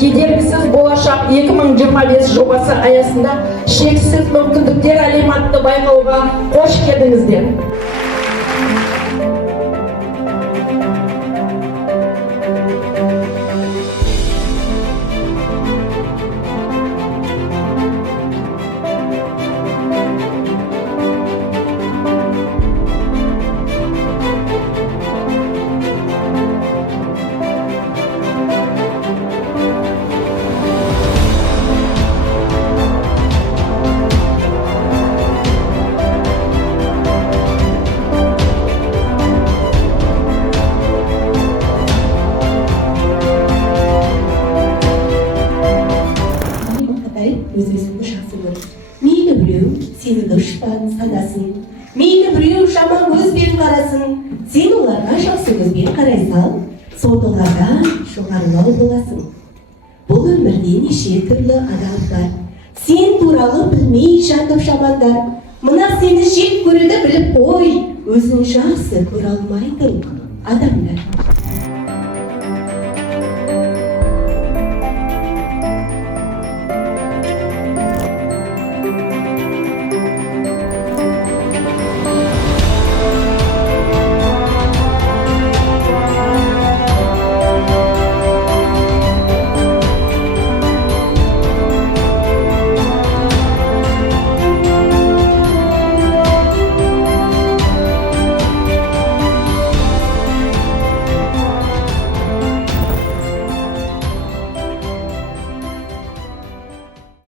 Кедергісіз болашақ 2025 жобасы аясында шексіз мүмкіндіктер әлемі атты байқауға қош келдіңіздер. өзімізді жақсы көріп, мейлі біреу сені дұшпан санасын, мейлі біреу жаман көзбен қарасын, сен оларға жақсы көзбен қарай сал, сонда олардан жоғарылау боласың. Бұл өмірде неше түрлі адам бар. Сен туралы білмей жатып жамандар, мына сені жек көруді біліп қой, өзің жақсы көре алмайтын адамдар.